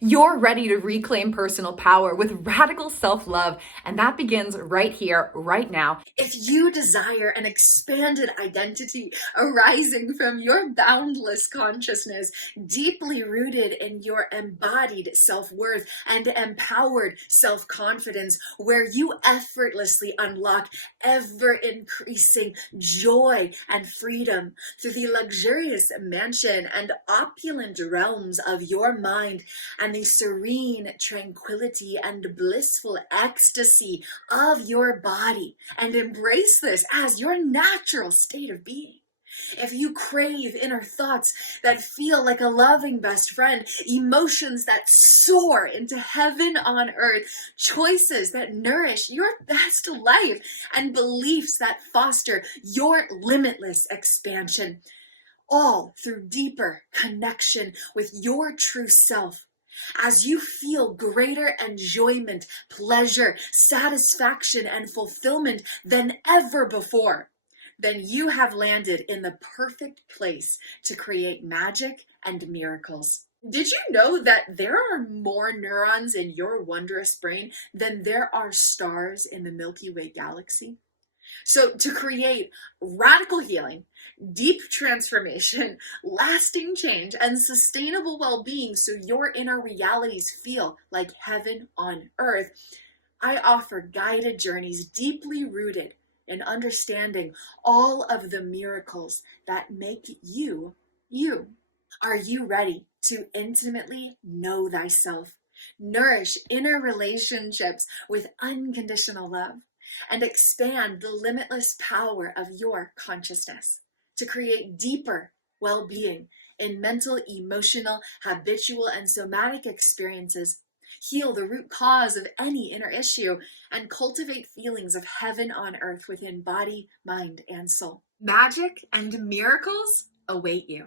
You're ready to reclaim personal power with radical self-love, and that begins right here, right now. If you desire an expanded identity arising from your boundless consciousness, deeply rooted in your embodied self-worth and empowered self-confidence, where you effortlessly unlock ever-increasing joy and freedom through the luxurious mansion and opulent realms of your mind and the serene tranquility and blissful ecstasy of your body, and embrace this as your natural state of being. If you crave inner thoughts that feel like a loving best friend, emotions that soar into heaven on earth, choices that nourish your best life, and beliefs that foster your limitless expansion, all through deeper connection with your true self, as you feel greater enjoyment, pleasure, satisfaction, and fulfillment than ever before, then you have landed in the perfect place to create magic and miracles. Did you know that there are more neurons in your wondrous brain than there are stars in the Milky Way galaxy? So, to create radical healing, deep transformation, lasting change, and sustainable well-being so your inner realities feel like heaven on earth, I offer guided journeys deeply rooted in understanding all of the miracles that make you, you. Are you ready to intimately know thyself, nourish inner relationships with unconditional love, and expand the limitless power of your consciousness to create deeper well-being in mental, emotional, habitual, and somatic experiences, heal the root cause of any inner issue, and cultivate feelings of heaven on earth within body, mind, and soul? Magic and miracles await you.